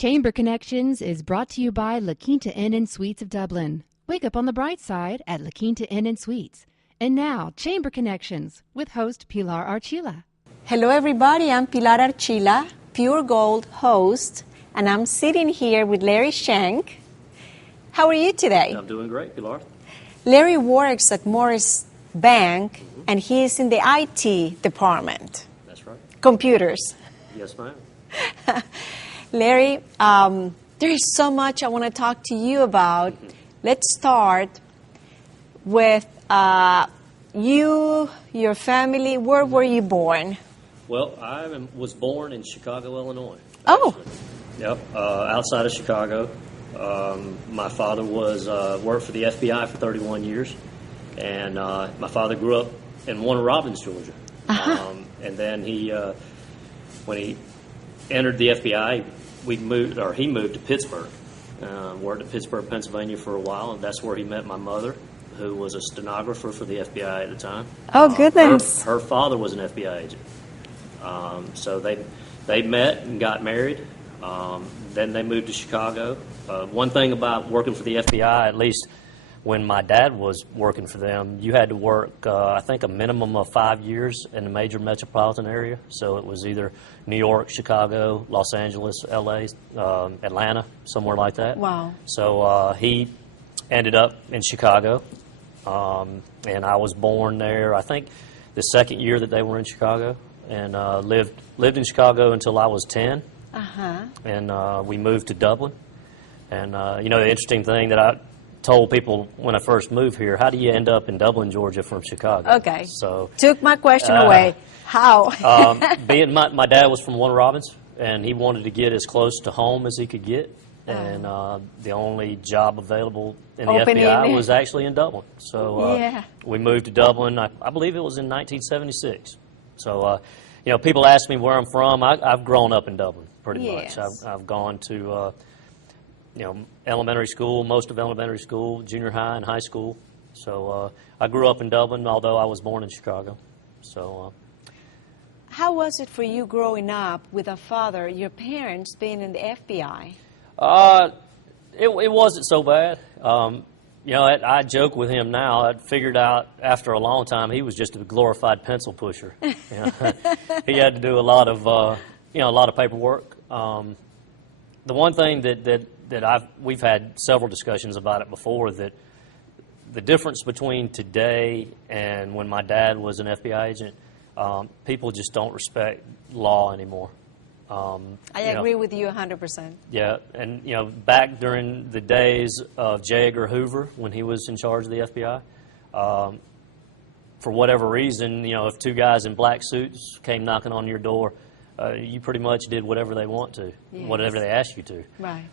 Chamber Connections is brought to you by La Quinta Inn and Suites of Dublin. Wake up on the bright side at La Quinta Inn and Suites. And now, Chamber Connections with host Pilar Archila. Hello everybody, I'm Pilar Archila, Pure Gold host, and I'm sitting here with LarrySchenck. How are you today? I'm doing great, Pilar. Larry works at Morris Bank, and he is in the IT department. That's right. Computers. Yes, ma'am. Larry, there is so much I want to talk to you about. Let's start with you, your family. Where were you born? Well, I was born in Chicago, Illinois. Oh. Actually. Yep, outside of Chicago. My father worked for the FBI for 31 years, and my father grew up in Warner Robins, Georgia. Uh-huh. And then when he entered the FBI, he moved to Pittsburgh. Worked at Pittsburgh, Pennsylvania for a while, and that's where he met my mother, who was a stenographer for the FBI at the time. Oh, goodness. Her father was an FBI agent. So they met and got married. Then they moved to Chicago. One thing about working for the FBI, at least when my dad was working for them, you had to work, I think, a minimum of 5 years in the major metropolitan area. So it was either New York, Chicago, Los Angeles, L.A., Atlanta, somewhere like that. Wow. So he ended up in Chicago, and I was born there, I think, the second year that they were in Chicago, and lived in Chicago until I was 10. Uh-huh. And we moved to Dublin. And, the interesting thing that I told people when I first moved here, how do you end up in Dublin, Georgia from Chicago? Okay. So took my question away. How? Being my dad was from Warner Robins, and he wanted to get as close to home as he could get. And the only job available in the FBI was actually in Dublin. So we moved to Dublin, I believe it was in 1976. So, people ask me where I'm from. I've grown up in Dublin pretty much. I've gone to, elementary school, most of elementary school, junior high and high school. So I grew up in Dublin, although I was born in Chicago. So. How was it for you growing up with a father, your parents being in the FBI? It wasn't so bad. I joke with him now. I figured out after a long time he was just a glorified pencil pusher. He had to do a lot of paperwork. The one thing that we've had several discussions about it before, that the difference between today and when my dad was an FBI agent, people just don't respect law anymore. I agree with you 100%. Yeah, and back during the days of J. Edgar Hoover, when he was in charge of the FBI, for whatever reason, if two guys in black suits came knocking on your door, you pretty much did whatever they want to, whatever they asked you to. Right.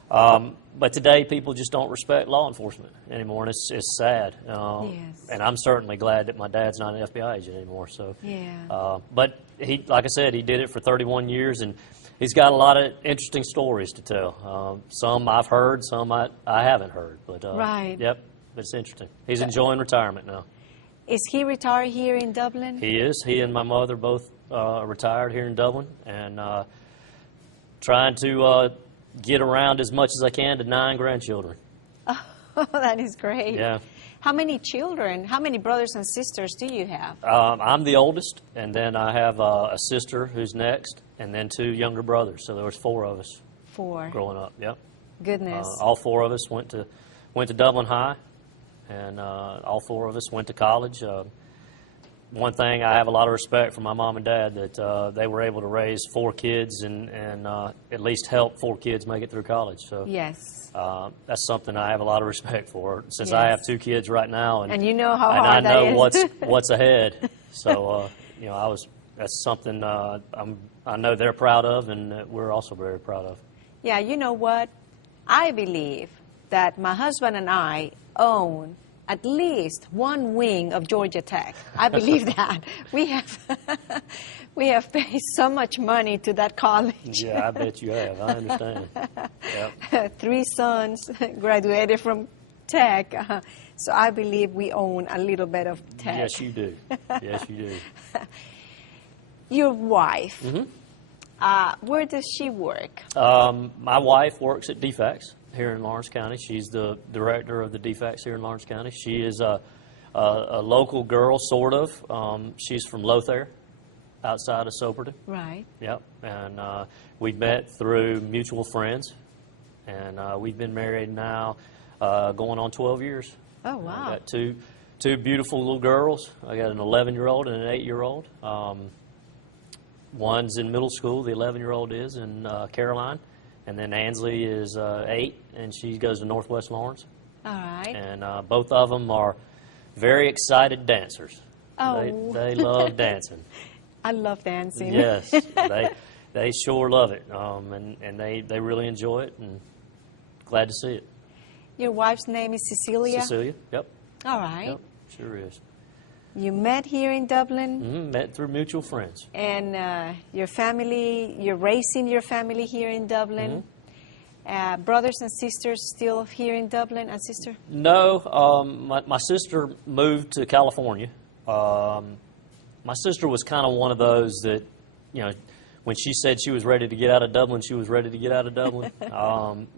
But today, people just don't respect law enforcement anymore, and it's sad. And I'm certainly glad that my dad's not an FBI agent anymore. So. Yeah. But he, like I said, he did it for 31 years, and he's got a lot of interesting stories to tell. Some I've heard, some I haven't heard. But right. Yep, it's interesting. He's enjoying retirement now. Is he retired here in Dublin? He is. He and my mother both retired here in Dublin, and trying to get around as much as I can to 9 grandchildren. Oh, that is great. Yeah. How many children, how many brothers and sisters do you have? I'm the oldest, and then I have a sister who's next, and then 2 younger brothers. So there was 4 of us. 4. Growing up, yep. Goodness. All 4 of us went to Dublin High, and all 4 of us went to college. One thing, I have a lot of respect for my mom and dad, that they were able to raise 4 kids and at least help 4 kids make it through college. So yes. That's something I have a lot of respect for, since I have 2 kids right now, and you know how hard I know that is. what's ahead. So that's something I know they're proud of, and we're also very proud of. Yeah, you know what? I believe that my husband and I own at least 1 wing of Georgia Tech. I believe that. We have paid so much money to that college. Yeah, I bet you have. I understand. Yep. 3 sons graduated from Tech. So I believe we own a little bit of Tech. Yes, you do. Yes, you do. Your wife, Where does she work? My wife works at DFACS here in Lawrence County. She's the director of the DFACS here in Lawrence County. She is a local girl, sort of. She's from Lothair, outside of Soperton. Right. Yep. And we met through mutual friends, and we've been married now going on 12 years. Oh, wow. I've got two beautiful little girls. I got an 11-year-old and an 8-year-old. One's in middle school, the 11-year-old is, in Caroline. And then Ansley is 8, and she goes to Northwest Lawrence. All right. And both of them are very excited dancers. Oh. They love dancing. I love dancing. Yes, they sure love it, and they really enjoy it, and glad to see it. Your wife's name is Cecilia? Cecilia, yep. All right. Yep, sure is. You met here in Dublin? Mm-hmm, met through mutual friends. And your family, you're raising your family here in Dublin? Mm-hmm. Brothers and sisters still here in Dublin, and sister? No, my sister moved to California. My sister was kind of one of those that, you know, when she said she was ready to get out of Dublin, she was ready to get out of Dublin. You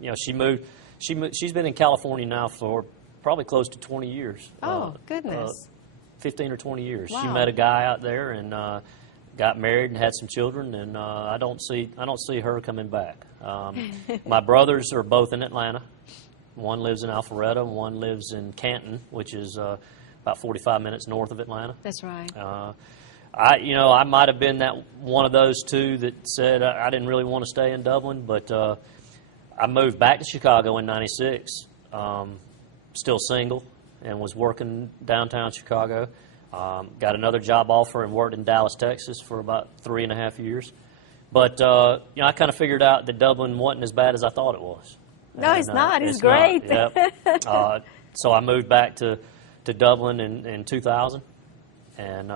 know, she moved. She's been in California now for probably close to 20 years. Oh, goodness. 15 or 20 years. Wow. She met a guy out there and got married and had some children, and I don't see her coming back. My brothers are both in Atlanta. One lives in Alpharetta, one lives in Canton, which is about 45 minutes north of Atlanta. That's right. I might have been that one of those two that said I didn't really want to stay in Dublin, but I moved back to Chicago in '96, still single, and was working downtown Chicago. Got another job offer and worked in Dallas, Texas for about 3.5 years. But I kind of figured out that Dublin wasn't as bad as I thought it was. No, it's not. It's great. Not. Yep. So I moved back to Dublin in 2000, and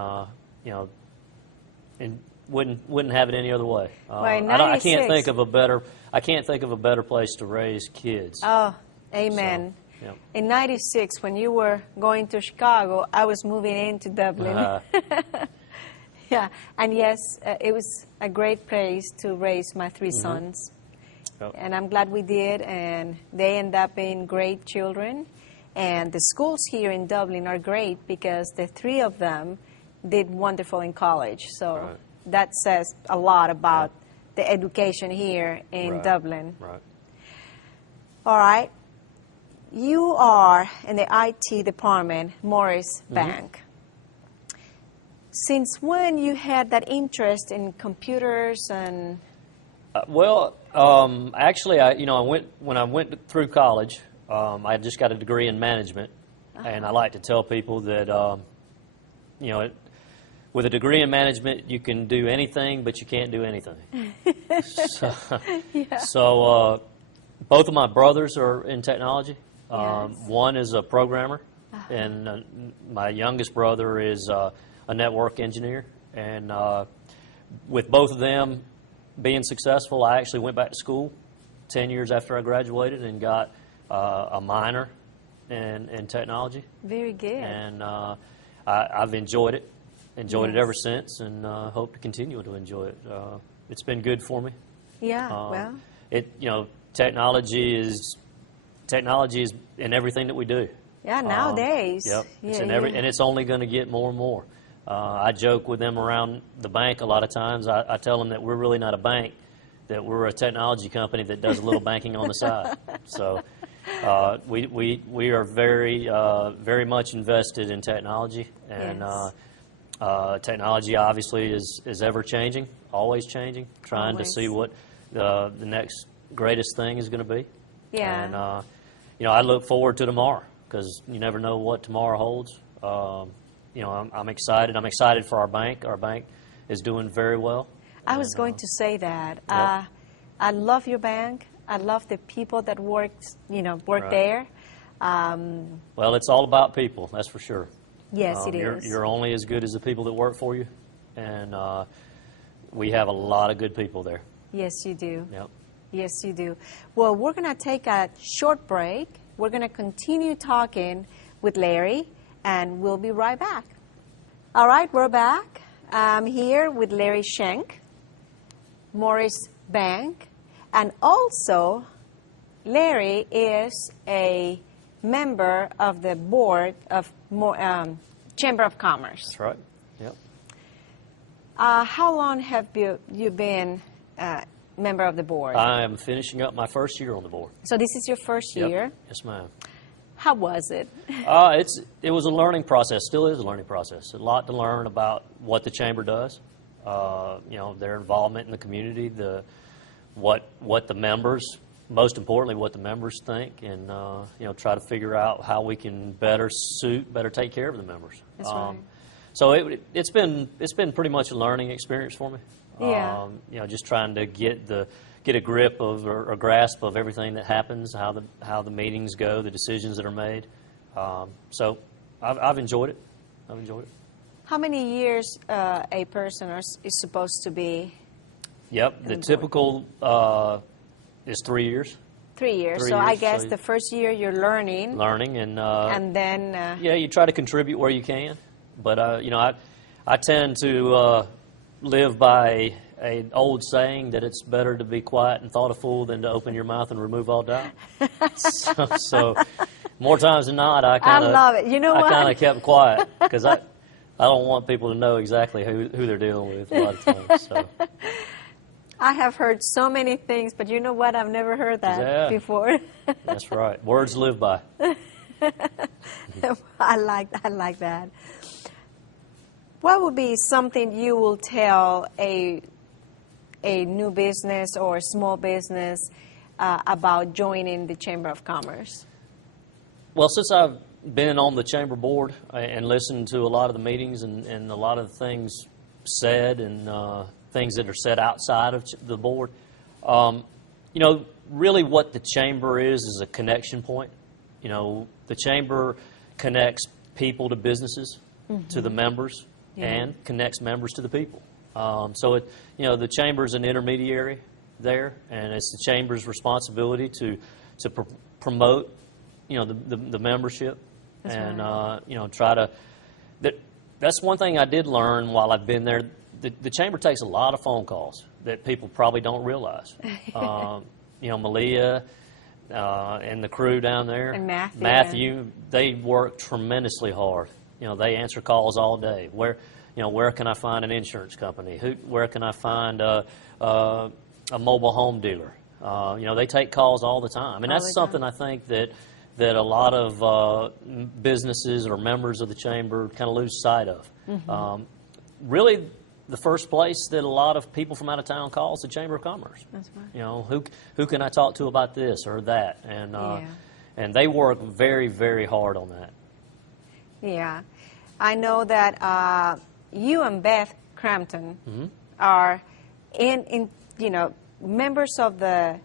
and wouldn't have it any other way. I can't think of a better place to raise kids. Oh, amen. So, yep. In '96, when you were going to Chicago, I was moving into Dublin. Yeah, and yes, it was a great place to raise my 3 sons. Yep. And I'm glad we did, and they end up being great children. And the schools here in Dublin are great because the 3 of them did wonderful in college. So right. that says a lot about the education here in right. Dublin. Right. All right. You are in the IT department, Morris Bank. Since when you had that interest in computers and? Actually, when I went through college, I just got a degree in management, and I like to tell people that, with a degree in management, you can do anything, but you can't do anything. So both of my brothers are in technology. Yes. One is a programmer, and my youngest brother is a network engineer. And with both of them being successful, I actually went back to school 10 years after I graduated and got a minor in technology. Very good. And I've enjoyed it. Enjoyed it ever since, and hope to continue to enjoy it. It's been good for me. Yeah, technology is in everything that we do. Yeah, nowadays. Yep. It's in and it's only going to get more and more. I joke with them around the bank a lot of times. I tell them that we're really not a bank, that we're a technology company that does a little banking on the side. So we are very much invested in technology, and technology obviously is ever changing, always changing, trying to see what the next greatest thing is going to be. Yeah. And I look forward to tomorrow because you never know what tomorrow holds. I'm excited. I'm excited for our bank. Our bank is doing very well. I was going to say that. Yep. I love your bank. I love the people that work right. there. Well, it's all about people, that's for sure. Yes, it is. You're only as good as the people that work for you, and we have a lot of good people there. Yes, you do. Yep. Yes, you do. Well, we're going to take a short break. We're going to continue talking with Larry, and we'll be right back. All right, we're back. I'm here with LarrySchenck. Morris Bank, and also Larry is a member of the board of Chamber of Commerce. That's right. Yep. How long have you been member of the board? I am finishing up my first year on the board. So this is your first Yep. year? Yes, ma'am. How was it? It was a learning process. Still is a learning process. A lot to learn about what the chamber does. You know, their involvement in the community, what the members, most importantly, what the members think, and you know, try to figure out how we can better take care of the members. That's right. So it's been pretty much a learning experience for me. Yeah. You know, just trying to get a grip of or a grasp of everything that happens, how the meetings go, the decisions that are made. So I've enjoyed it. I've enjoyed it. How many years a person is supposed to be? Yep, the typical is 3 years. 3 years. 3 so years, I guess so the first year you're learning. Learning and then. Yeah, you try to contribute where you can, but you know, I tend to live by an old saying that it's better to be quiet and thought a fool than to open your mouth and remove all doubt. so more times than not, I love it. You know what? I kind of kept quiet because I don't want people to know exactly who they're dealing with a lot of times. So. I have heard so many things, but you know what? I've never heard that before. That's right. Words live by. I like that. What would be something you will tell a new business or a small business about joining the Chamber of Commerce? Well, since I've been on the Chamber board and listened to a lot of the meetings and a lot of the things said and things that are said outside of the board, you know, really what the Chamber is a connection point. You know, the Chamber connects people to businesses, to the members, and connects members to the people. So, you know, the Chamber is an intermediary there, and it's the Chamber's responsibility to promote, you know, the membership. That's and, right. You know, try to... That's one thing I did learn while I've been there. The Chamber takes a lot of phone calls that people probably don't realize. You know, Malia and the crew down there. And Matthew, they work tremendously hard. You know, they answer calls all day. Where can I find an insurance company? Where can I find a mobile home dealer? You know, they take calls all the time, and that's something I think that a lot of businesses or members of the Chamber kind of lose sight of. Really, the first place that a lot of people from out of town call is the Chamber of Commerce. That's right. You know, who can I talk to about this or that? And they work very, very hard on that. Yeah. I know that you and Beth Crampton are in you know, members of the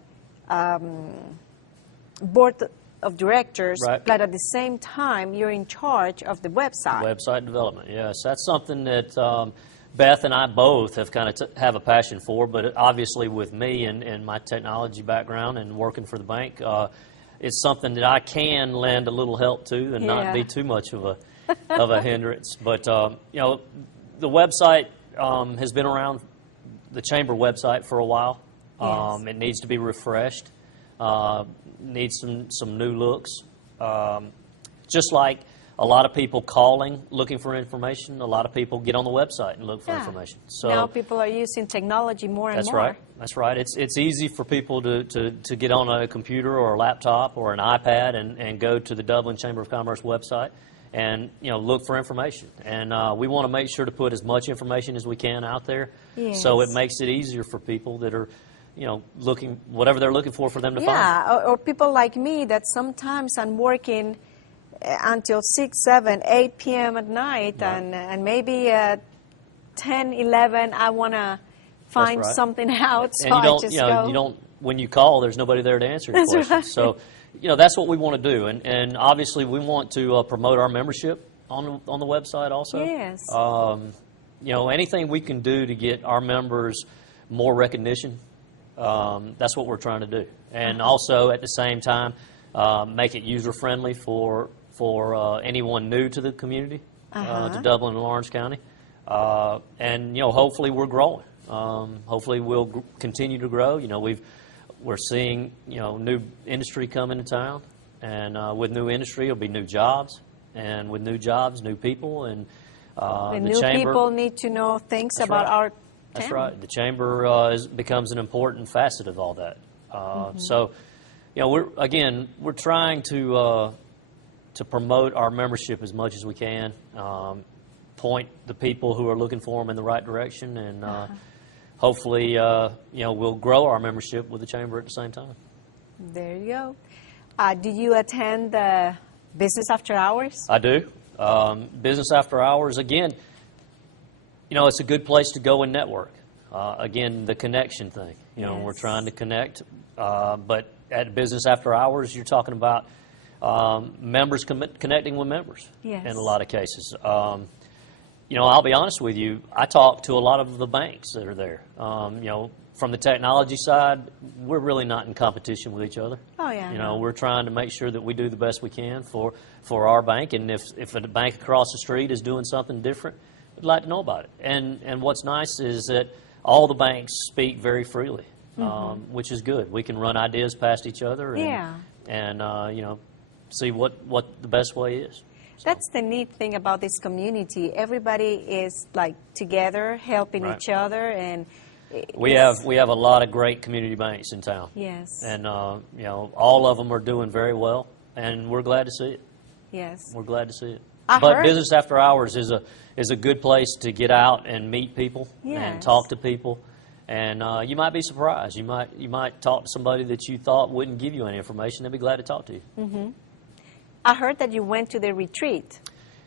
board of directors, right. But at the same time, you're in charge of the website. Website development, yes. That's something that Beth and I both have kind of have a passion for, but obviously with me and my technology background and working for the bank, it's something that I can lend a little help to and not be too much of a hindrance. But, you know, the website has been around, the Chamber website, for a while. Yes. It needs to be refreshed, needs some new looks. Just like a lot of people calling, looking for information, a lot of people get on the website and look for information. So now people are using technology more and more. That's right. That's right. It's easy for people to get on a computer or a laptop or an iPad and go to the Dublin Chamber of Commerce website and, you know, look for information. And we want to make sure to put as much information as we can out there, so it makes it easier for people that are, you know, looking, whatever they're looking for them to find. Yeah, or people like me that sometimes I'm working until 6, 7, 8 p.m. at night, Right. and maybe at 10, 11, I want to find something out, so and I just go. You don't, when you call, there's nobody there to answer your questions. Right. So, you know, that's what we want to do. And obviously we want to promote our membership on the website also. Yes. You know, anything we can do to get our members more recognition, that's what we're trying to do. And also, at the same time, make it user-friendly for anyone new to the community, to Dublin and Lawrence County. And, you know, hopefully we're growing. Hopefully, we'll continue to grow. You know, we're seeing new industry come into town, and with new industry, it'll be new jobs, and with new jobs, new people, and the new chamber, people need to know things about our town. That's right. The chamber becomes an important facet of all that. So, we're trying to promote our membership as much as we can, point the people who are looking for them in the right direction, and hopefully, we'll grow our membership with the chamber at the same time. There you go. Do you attend the business after hours? I do. Business after hours, again, it's a good place to go and network. Again, the connection thing. We're trying to connect, but at business after hours, you're talking about members connecting with members in a lot of cases. I'll be honest with you, I talk to a lot of the banks that are there. From the technology side, we're really not in competition with each other. Oh, yeah. We're trying to make sure that we do the best we can for our bank, and if a bank across the street is doing something different, we'd like to know about it. And what's nice is that all the banks speak very freely, which is good. We can run ideas past each other and see what the best way is. So. That's the neat thing about this community. Everybody is like together, helping each other, and we have a lot of great community banks in town. Yes. And all of them are doing very well, and we're glad to see it. Yes. We're glad to see it. But business after hours is a good place to get out and meet people and talk to people. And you might be surprised. You might talk to somebody that you thought wouldn't give you any information. They'll be glad to talk to you. I heard that you went to the retreat.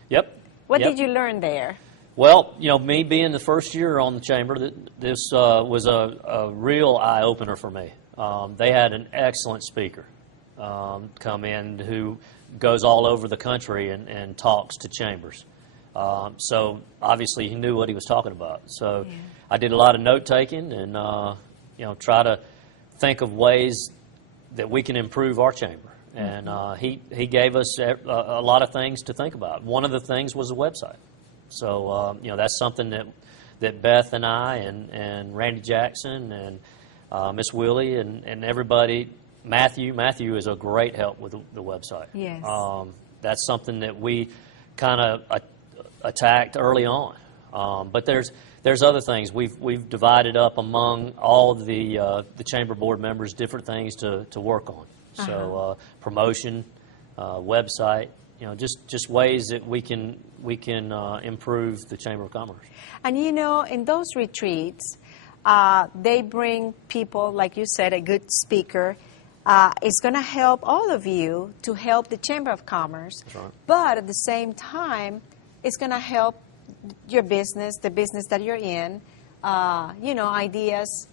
Yep. What did you learn there? Well, me being the first year on the chamber, this was a real eye-opener for me. They had an excellent speaker come in who goes all over the country and talks to chambers. So obviously he knew what he was talking about. So I did a lot of note-taking and try to think of ways that we can improve our chamber. And he gave us a lot of things to think about. One of the things was a website. So, that's something that Beth and I and Randy Jackson and Miss Willie and everybody, Matthew is a great help with the website. Yes. That's something that we kind of attacked early on. But there's other things. We've divided up among all the chamber board members different things to work on. So promotion, website, just ways that we can improve the Chamber of Commerce. And in those retreats, they bring people, like you said, a good speaker. It's going to help all of you to help the Chamber of Commerce. That's right. But at the same time, it's going to help your business, the business that you're in, ideas,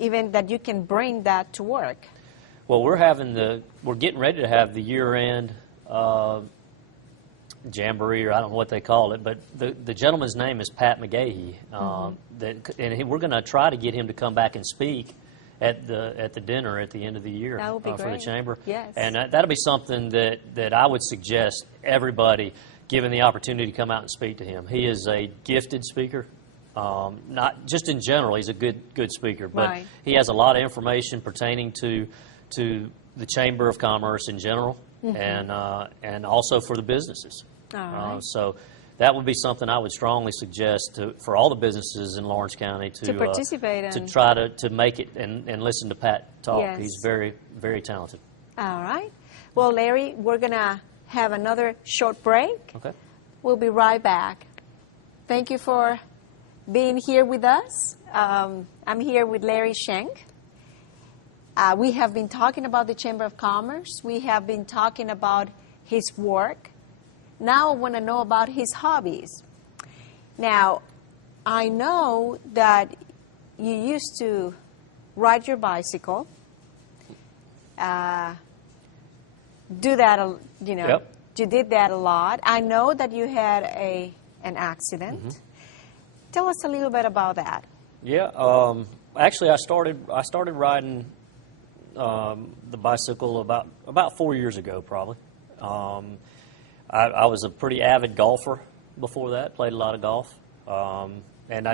even that you can bring that to work. Well, we're getting ready to have the year-end jamboree, or I don't know what they call it, but the gentleman's name is Pat McGahee, and we're going to try to get him to come back and speak at the dinner at the end of the year that would be for the chamber. Yes. And that'll be something that I would suggest everybody given the opportunity to come out and speak to him. He is a gifted speaker. Not just in general, he's a good speaker, but he has a lot of information pertaining to the Chamber of Commerce in general, and also for the businesses. So that would be something I would strongly suggest for all the businesses in Lawrence County to participate to try to make it and listen to Pat talk. Yes. He's very, very talented. All right. Well, Larry, we're going to have another short break. Okay. We'll be right back. Thank you for being here with us. I'm here with LarrySchenck. We have been talking about the Chamber of Commerce. We have been talking about his work. Now I want to know about his hobbies. Now, I know that you used to ride your bicycle. Do that, Yep. You did that a lot. I know that you had an accident. Tell us a little bit about that. Yeah. Actually, I started riding the bicycle about 4 years ago, probably. I was a pretty avid golfer before that. Played a lot of golf, and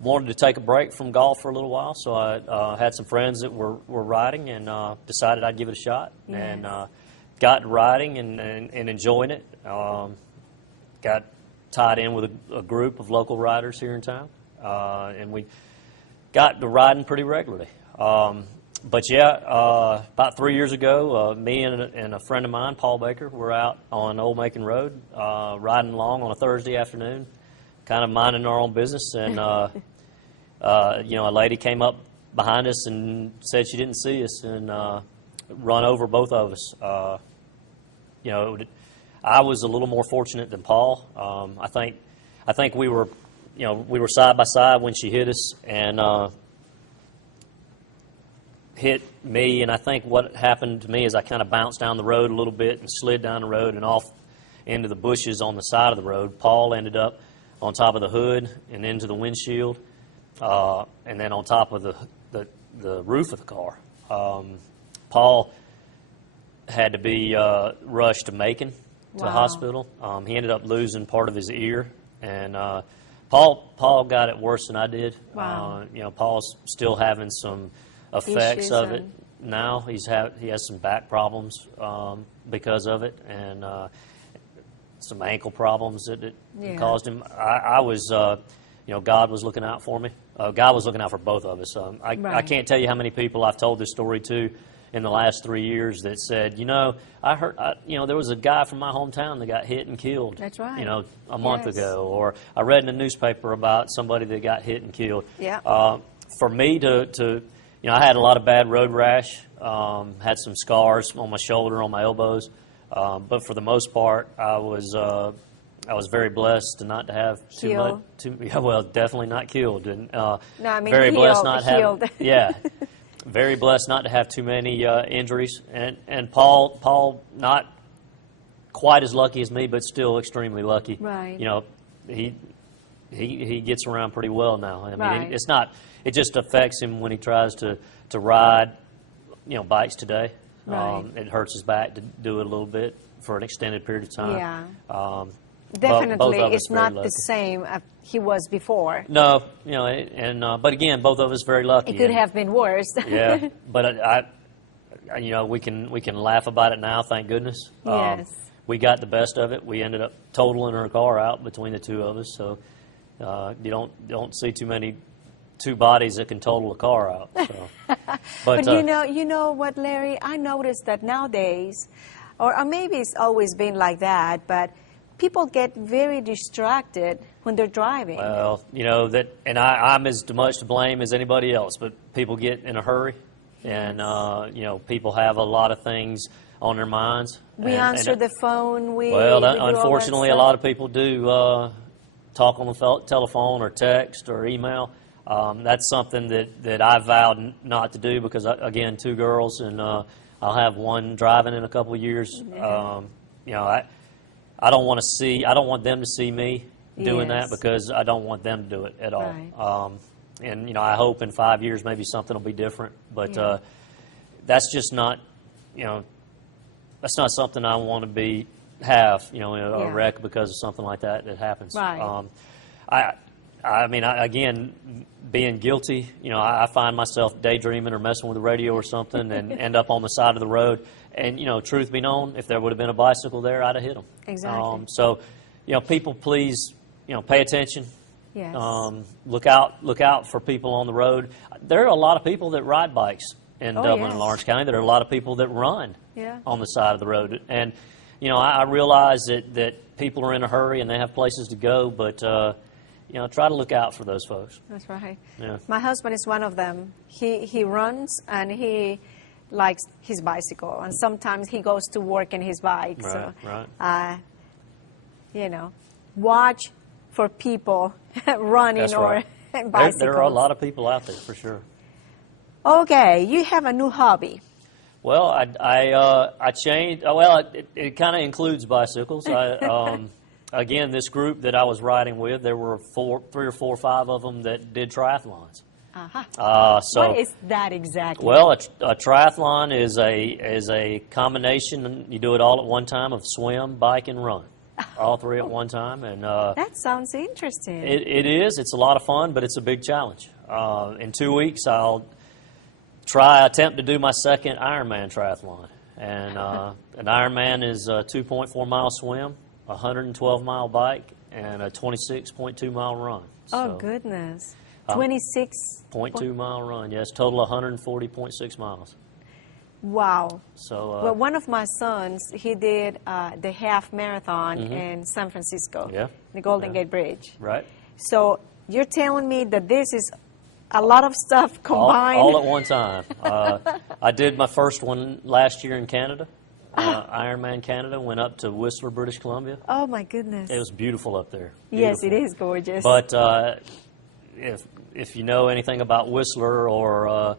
wanted to take a break from golf for a little while, so I had some friends that were riding and decided I'd give it a shot. Yes. And got riding and enjoying it. Got tied in with a group of local riders here in town, and we got to riding pretty regularly. But yeah, about 3 years ago, me and a friend of mine, Paul Baker, were out on Old Macon Road riding along on a Thursday afternoon, kind of minding our own business, and you know, a lady came up behind us and said she didn't see us and run over both of us. You know, I was a little more fortunate than Paul. I think we were, you know, we were side by side when she hit us and hit me. And I think what happened to me is I kind of bounced down the road a little bit and slid down the road and off into the bushes on the side of the road. Paul ended up on top of the hood and into the windshield, and then on top of the roof of the car. Paul had to be rushed to Macon, to the hospital. He ended up losing part of his ear, and Paul got it worse than I did. Wow. You know, Paul's still having some effects Issues of it now. He has some back problems because of it, and some ankle problems that it caused him. I was, you know, God was looking out for me. God was looking out for both of us. I can't tell you how many people I've told this story to in the last 3 years that said, you know, I heard, you know, there was a guy from my hometown that got hit and killed. That's right. You know, a month ago, or I read in the newspaper about somebody that got hit and killed. Yeah. For me to, you know, I had a lot of bad road rash, had some scars on my shoulder, on my elbows, but for the most part, I was very blessed to not to have too much. Yeah, well, definitely not killed, and no, I mean very healed, blessed not healed. have. Yeah. Very blessed not to have too many injuries, and Paul not quite as lucky as me, but still extremely lucky. Right. You know, he gets around pretty well now. I mean, Right. it's not. It just affects him when he tries to ride, you know, bikes today. Right. It hurts his back to do it a little bit for an extended period of time. Yeah. Both Definitely, of us it's very not lucky. the same as he was before. No, you know, and but again, both of us very lucky. It could have been worse. Yeah, but I, you know, we can laugh about it now. Thank goodness. Yes. We got the best of it. We ended up totaling her car out between the two of us. So you don't see two bodies that can total a car out. So. But you know what, Larry? I noticed that nowadays, or maybe it's always been like that, but people get very distracted when they're driving. Well, you know that, and I'm as much to blame as anybody else. But people get in a hurry, and you know, people have a lot of things on their minds. We answer the phone. We do unfortunately, a all that lot of people do talk on the telephone or text or email. That's something that I vowed not to do because, again, two girls, and I'll have one driving in a couple of years. Yeah. You know, I don't want them to see me doing that because I don't want them to do it at all. Right. And, you know, I hope in 5 years maybe something will be different. But that's just not, you know, that's not something I want to have, you know, a wreck because of something like that happens. Right. I mean, again, being guilty, you know, I find myself daydreaming or messing with the radio or something and end up on the side of the road. And, you know, truth be known, if there would have been a bicycle there, I'd have hit them. Exactly. So, you know, people, please, you know, pay attention. Yes. Look out for people on the road. There are a lot of people that ride bikes in Dublin and Lawrence County. There are a lot of people that run on the side of the road. And, you know, I realize that people are in a hurry and they have places to go, but you know, try to look out for those folks. That's right. Yeah. My husband is one of them. He runs and he likes his bicycle, and sometimes he goes to work in his bike. Right, so, right. You know, watch for people running That's or right. bicycles. There are a lot of people out there for sure. Okay, you have a new hobby. Well, I changed. Well, it kind of includes bicycles. Again, this group that I was riding with, there were 3 or 4 or 5 of them that did triathlons. So what is that exactly? Well, a triathlon is a combination. You do it all at one time of swim, bike, and run. all three at one time. And that sounds interesting. It is. It's a lot of fun, but it's a big challenge. In 2 weeks, I'll attempt to do my second Ironman triathlon. And an Ironman is a 2.4-mile swim, a 112-mile bike, and a 26.2-mile run. Oh, goodness. 26.2-mile run, yes. Total 140.6 miles. Wow. So, well, one of my sons, he did the half marathon in San Francisco, the Golden Gate Bridge. Right. So you're telling me that this is a lot of stuff combined? All at one time. I did my first one last year in Canada. Ironman Canada, went up to Whistler, British Columbia. Oh, my goodness. It was beautiful up there. Yes, it is gorgeous. But if you know anything about Whistler or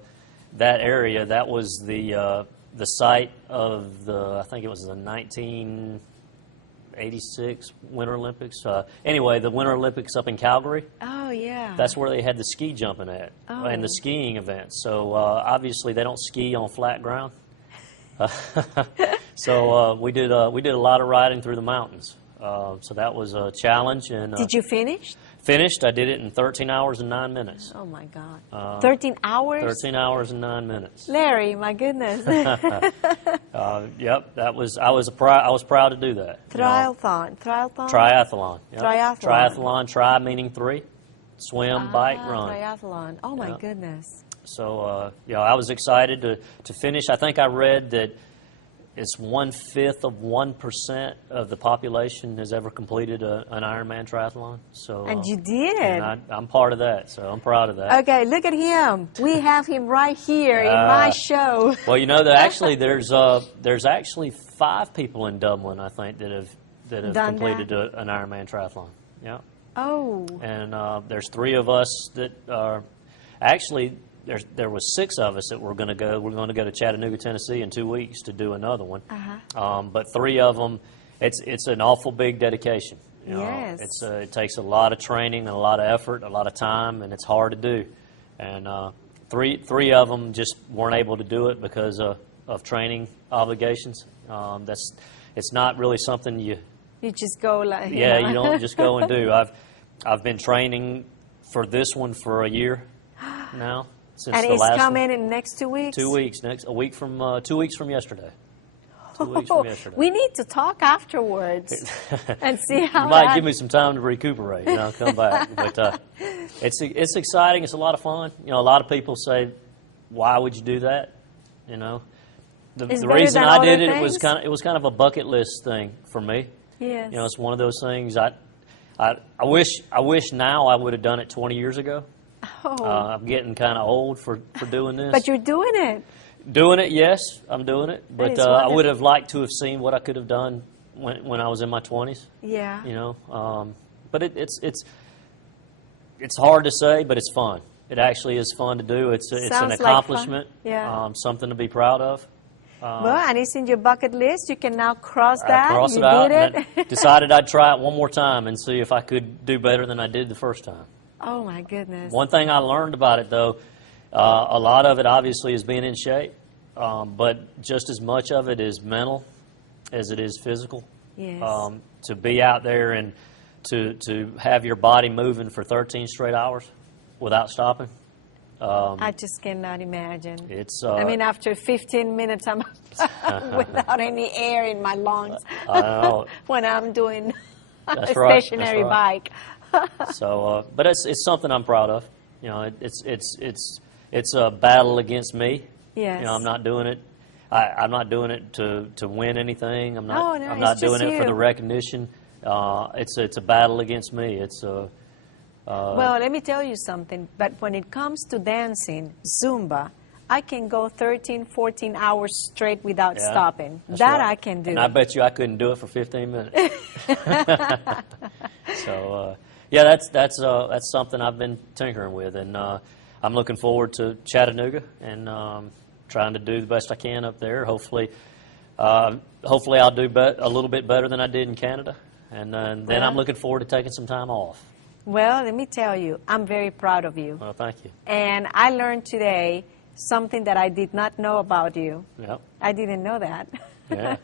that area, that was the site of I think it was the 1986 Winter Olympics. Anyway, the Winter Olympics up in Calgary. Oh, yeah. That's where they had the ski jumping at and the skiing events. So obviously they don't ski on flat ground. So we did a lot of riding through the mountains. So that was a challenge. And did you finish? Finished. I did it in 13 hours and 9 minutes. Oh my God! 13 hours. 13 hours and 9 minutes. Larry, my goodness. Yep, that was. I was proud to do that. Triathlon. Triathlon. Yep. Triathlon. Tri meaning three. Swim, bike, run. Triathlon. Oh my goodness. So I was excited to finish. I think I read that it's 1/5 of 1% of the population has ever completed an Ironman triathlon. So and you did. And I'm part of that, so I'm proud of that. Okay, look at him. We have him right here in my show. Well, there's actually 5 people in Dublin, I think, that have completed an Ironman triathlon. Yeah. Oh. And there's 3 of us that are actually. There was 6 of us that were going to go. We're going to go to Chattanooga, Tennessee in 2 weeks to do another one. But 3 of them, it's an awful big dedication. Yes. It takes a lot of training and a lot of effort, a lot of time, and it's hard to do. And three of them just weren't able to do it because of training obligations. It's not really something you just go like you don't just go and do. I've been training for this one for a year now. And it's coming in the next 2 weeks? 2 weeks. 2 weeks from yesterday. 2 weeks from yesterday. We need to talk afterwards and see how. You might give me some time to recuperate, and I'll come back. But it's exciting. It's a lot of fun. A lot of people say, "Why would you do that?" The reason I did it was kind of a bucket list thing for me. Yes. It's one of those things. I wish now I would have done it 20 years ago. Oh. I'm getting kind of old for doing this. But you're doing it. Doing it, yes, I'm doing it. But I would have liked to have seen what I could have done when I was in my 20s. Yeah. But it's hard to say, but it's fun. It actually is fun to do. It's an accomplishment. Like yeah. Something to be proud of. Well, and it's in your bucket list. You can now cross that. Cross it out. And decided I'd try it one more time and see if I could do better than I did the first time. Oh, my goodness. One thing I learned about it, though, a lot of it obviously is being in shape, but just as much of it is mental as it is physical. Yes. To be out there and to have your body moving for 13 straight hours without stopping. I just cannot imagine. It's. After 15 minutes, I'm without any air in my lungs. I know. When I'm doing a That's stationary right. bike. So, but it's something I'm proud of. It's a battle against me. Yes. I'm not doing it. I'm not doing it to win anything. I'm not. No, I'm not doing it you. for the recognition. It's a battle against me. It's well, let me tell you something. But when it comes to dancing, Zumba, I can go 13, 14 hours straight without stopping. That right. I can do. And I bet you I couldn't do it for 15 minutes. So, that's something I've been tinkering with, and I'm looking forward to Chattanooga and trying to do the best I can up there. Hopefully I'll do a little bit better than I did in Canada, and then I'm looking forward to taking some time off. Well, let me tell you, I'm very proud of you. Well, thank you. And I learned today something that I did not know about you. Yep. I didn't know that. Yeah.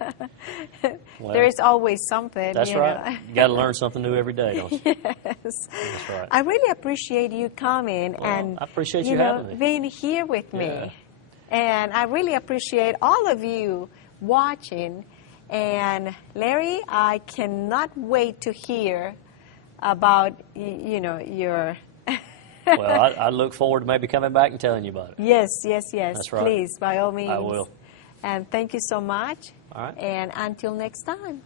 Well, there is always something. That's you right. know. You got to learn something new every day, don't you? Yes. That's right. I really appreciate you coming I appreciate you having me. being here with me. And I really appreciate all of you watching. And Larry, I cannot wait to hear about your. Well, I look forward to maybe coming back and telling you about it. Yes. That's right. Please, by all means. I will. And thank you so much. All right. And until next time.